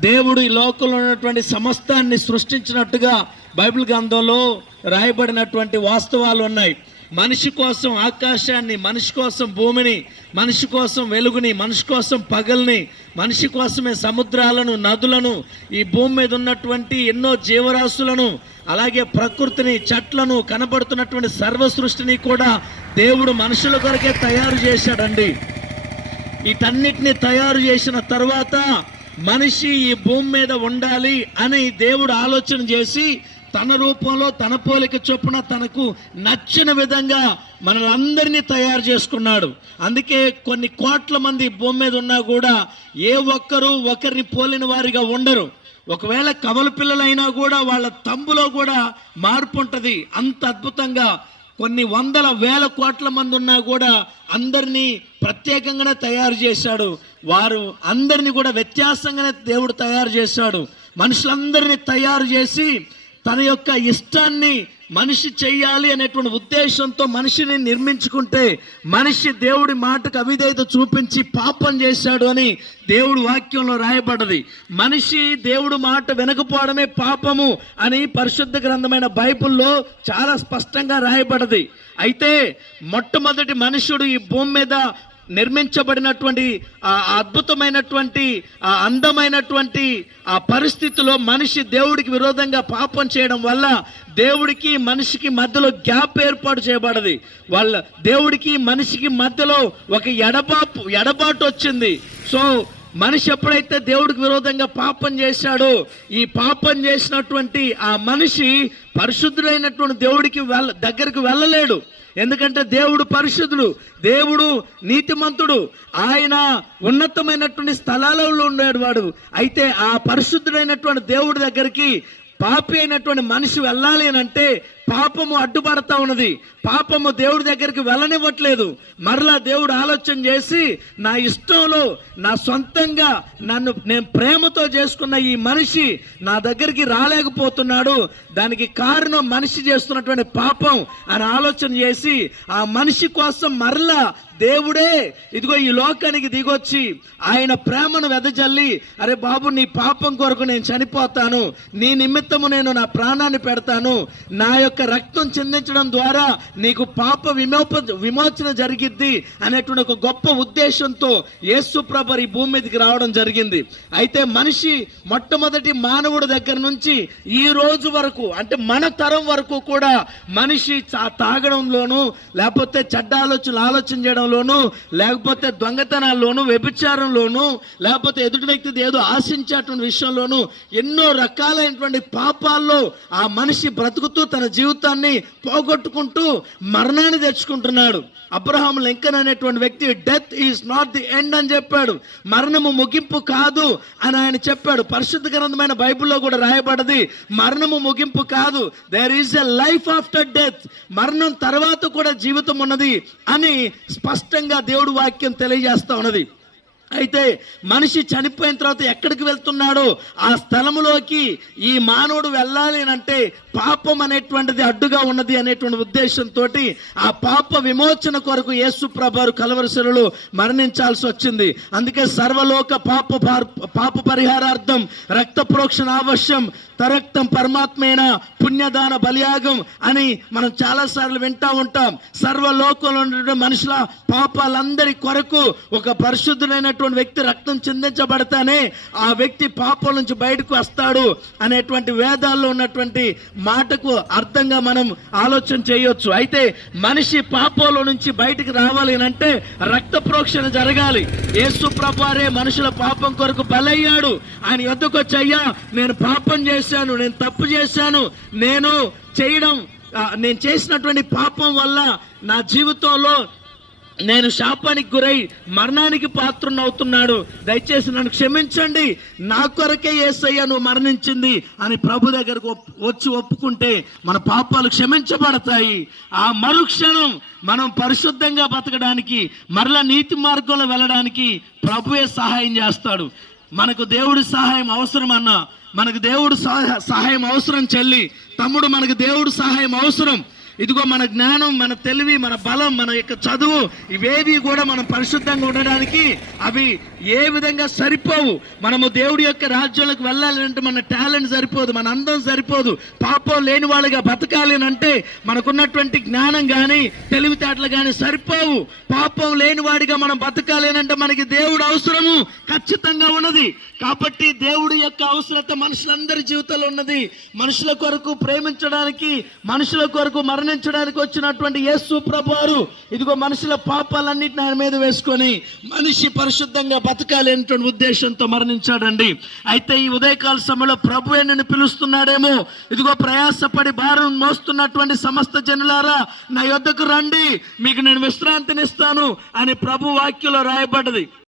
దేవుడు ఈ లోకంలో ఉన్నటువంటి సమస్తాన్ని సృష్టించినట్టుగా బైబిల్ గ్రంథంలో రాయబడినటువంటి వాస్తవాలు ఉన్నాయి. మనిషి కోసం ఆకాశాన్ని మనిషి కోసం భూమిని మనిషి కోసం వెలుగుని మనిషి కోసం పగల్ని మనిషి కోసమే సముద్రాలను నదులను ఈ భూమి మీద ఉన్నటువంటి ఎన్నో జీవరాశులను అలాగే ప్రకృతిని చెట్లను కనబడుతున్నటువంటి సర్వ సృష్టిని కూడా దేవుడు మనుషుల కొరకే తయారు చేశాడండి. వీటన్నిటిని తయారు చేసిన తర్వాత మనిషి ఈ భూమి మీద ఉండాలి అని దేవుడు ఆలోచన చేసి తన రూపంలో తన పోలిక చొప్పున తనకు నచ్చిన విధంగా మనలందరినీ తయారు చేసుకున్నాడు. అందుకే కొన్ని కోట్ల మంది భూమి మీద ఉన్నా కూడా ఏ ఒక్కరు ఒకరిని పోలిన వారిగా ఉండరు. ఒకవేళ కవల పిల్లలైనా కూడా వాళ్ళ తంబులో కూడా మార్పు ఉంటుంది అంత అద్భుతంగా కొన్ని వందల వేల కోట్ల మంది ఉన్నా కూడా అందరినీ ప్రత్యేకంగానే తయారు చేశాడు. వారు అందరినీ కూడా వ్యత్యాసంగానే దేవుడు తయారు చేశాడు. మనుషులందరినీ తయారు చేసి తన యొక్క ఇష్టాన్ని మనిషి చెయ్యాలి అనేటువంటి ఉద్దేశంతో మనిషిని నిర్మించుకుంటే మనిషి దేవుడి మాటకు అవిధేయత చూపించి పాపం చేశాడు అని దేవుడు వాక్యంలో రాయబడ్డది. మనిషి దేవుడు మాట వినకపోవడమే పాపము అని పరిశుద్ధ గ్రంథమైన బైబిల్లో చాలా స్పష్టంగా రాయబడ్డది. అయితే మొట్టమొదటి మనుషుడు ఈ భూమి మీద నిర్మించబడినటువంటి ఆ అద్భుతమైనటువంటి ఆ అందమైనటువంటి ఆ పరిస్థితిలో మనిషి దేవుడికి విరోధంగా పాపం చేయడం వల్ల దేవుడికి మనిషికి మధ్యలో గ్యాప్ ఏర్పాటు చేయబడది. వాళ్ళ దేవుడికి మనిషికి మధ్యలో ఒక ఎడబాపు ఎడబాటు వచ్చింది సో మనిషి ఎప్పుడైతే దేవుడికి విరోధంగా పాపం చేశాడో ఈ పాపం చేసినటువంటి ఆ మనిషి పరిశుద్ధుడైనటువంటి దేవుడికి వెళ్ళ దగ్గరికి వెళ్ళలేడు. ఎందుకంటే దేవుడు పరిశుద్ధుడు దేవుడు నీతిమంతుడు ఆయన ఉన్నతమైనటువంటి స్థలాలలో ఉండేవాడు వాడు. అయితే ఆ పరిశుద్ధుడైనటువంటి దేవుడి దగ్గరికి పాపి అయినటువంటి మనిషి వెళ్ళాలి అని అంటే పాపము అడ్డుపడతా ఉన్నది. పాపము దేవుడి దగ్గరికి వెళ్ళనివ్వట్లేదు. మరలా దేవుడు ఆలోచన చేసి నా ఇష్టంలో నా సొంతంగా నన్ను నేను ప్రేమతో చేసుకున్న ఈ మనిషి నా దగ్గరికి రాలేకపోతున్నాడు. దానికి కారణం మనిషి చేస్తున్నటువంటి పాపం అని ఆలోచన చేసి ఆ మనిషి కోసం మరలా దేవుడే ఇదిగో ఈ లోకానికి దిగొచ్చి ఆయన ప్రేమను వెదజల్లి అరే బాబు నీ పాపం కొరకు నేను చనిపోతాను. నీ నిమిత్తము నేను నా ప్రాణాన్ని పెడతాను. నా యొక్క రక్తం చెందించడం ద్వారా నీకు పాప విమోప విమోచన జరిగిద్ది అనేటువంటి ఒక గొప్ప ఉద్దేశంతో యేసు ప్రభర్ ఈ భూమి మీదకి రావడం జరిగింది. అయితే మనిషి మొట్టమొదటి మానవుడి దగ్గర నుంచి ఈ రోజు వరకు అంటే మన తరం వరకు కూడా మనిషి చా- తాగడంలోనూ లేకపోతే చెడ్డ ఆలోచనలు ఆలోచన చేయడంలోనూ లేకపోతే దొంగతనాల్లోనూ వ్యభిచారంలోనూ లేకపోతే ఎదుటి వ్యక్తిది ఏదో ఆశించేటువంటి విషయంలోనూ ఎన్నో రకాలైనటువంటి పాపాల్లో ఆ మనిషి బ్రతుకుతూ తన జీవితం జీవితాన్ని పోగొట్టుకుంటూ మరణాన్ని తెచ్చుకుంటున్నాడు. అబ్రహాం లింకన్ అనేటువంటి వ్యక్తి death is not the end అని చెప్పాడు. మరణము ముగింపు కాదు అని ఆయన చెప్పాడు. పరిశుద్ధ గ్రంథమైన బైబిల్లో కూడా రాయబడది మరణము ముగింపు కాదు. There is a life after death మరణం తర్వాత కూడా జీవితం ఉన్నది అని స్పష్టంగా దేవుడు వాక్యం తెలియజేస్తా ఉన్నది. అయితే మనిషి చనిపోయిన తర్వాత ఎక్కడికి వెళ్తున్నాడో? ఆ స్థలములోకి ఈ మానవుడు వెళ్ళాలి అంటే పాపం అనేటువంటిది అడ్డుగా ఉన్నది అనేటువంటి ఉద్దేశంతో ఆ పాప విమోచన కొరకు యేసు ప్రభారు కలవరసరులు మరణించాల్సి వచ్చింది. అందుకే సర్వలోక పాప పాప పరిహారార్థం రక్త ప్రోక్షణ అవశ్యం తరక్తం పరమాత్మైన పుణ్యదాన బలియాగం అని మనం చాలా సార్లు వింటా ఉంటాం. సర్వలోకంలో ఉన్న మనుషుల పాపాలందరి కొరకు ఒక పరిశుద్ధుడైన ఉన్నటువంటి వ్యక్తి రక్తం చిందించబడతానే ఆ వ్యక్తి పాపం నుంచి బయటకు వస్తాడు అనేటువంటి వేదాల్లో ఉన్నటువంటి మాటకు అర్థంగా మనం ఆలోచన చేయొచ్చు. అయితే మనిషి పాపంలో నుంచి బయటికి రావాలి అని అంటే రక్త ప్రోక్షణ జరగాలి. యేసు ప్రభువారే మనుషుల పాపం కొరకు బలయ్యాడు. ఆయన ఎద్దుకు వచ్చయ్యా నేను పాపం చేశాను నేను తప్పు చేశాను నేను చేయడం నేను చేసినటువంటి పాపం వల్ల నా జీవితంలో నేను శాపానికి గురై మరణానికి పాత్రునవుతున్నాడు దయచేసి నన్ను క్షమించండి. నా కొరకే ఏసయ్య నువ్వు మరణించింది అని ప్రభు దగ్గరకు వచ్చి ఒప్పుకుంటే మన పాపాలు క్షమించబడతాయి. ఆ మరుక్షణం మనం పరిశుద్ధంగా బతకడానికి మరలా నీతి మార్గంలో వెళ్ళడానికి ప్రభువే సహాయం చేస్తాడు. మనకు దేవుడి సహాయం అవసరం అన్న మనకు దేవుడు సహాయం అవసరం చెల్లి. తమ్ముడు మనకు దేవుడు సహాయం అవసరం. ఇదిగో మన జ్ఞానం మన తెలివి మన బలం మన యొక్క చదువు ఇవేవి కూడా మనం పరిశుద్ధంగా ఉండడానికి అవి ఏ విధంగా సరిపోవు? మనము దేవుడి యొక్క రాజ్యాలకు వెళ్ళాలంటే మన టాలెంట్ సరిపోదు మన అందం సరిపోదు. పాపం లేని వాళ్ళుగా బతకాలి అంటే మనకున్నటువంటి జ్ఞానం కానీ తెలివితేటలు కానీ సరిపోవు. పాపం లేని వాడిగా మనం బతకాలి అంటే మనకి దేవుడు అవసరము ఖచ్చితంగా ఉన్నది. కాబట్టి దేవుడి యొక్క అవసరత మనుషులందరి జీవితంలో ఉన్నది. మనుషుల కొరకు ప్రేమించడానికి మనుషుల కొరకు మరణించడానికి వచ్చినటువంటి యేసు ప్రభువారు ఇదిగో మనుషుల పాపాలన్నిటిని ఆయన మీద వేసుకొని మనిషి పరిశుద్ధంగా బతకాలనేటువంటి ఉద్దేశంతో మరణించాడండి. అయితే ఈ ఉదయకాల సమయంలో ప్రభువే నన్ను పిలుస్తున్నాడేమో. ఇదిగో ప్రయాసపడి భారం మోస్తున్నటువంటి సమస్త జనులారా నా యొద్దకు రండి. మీకు నేను విశ్రాంతినిస్తాను అని ప్రభు వాక్యంలో రాయబడ్డది.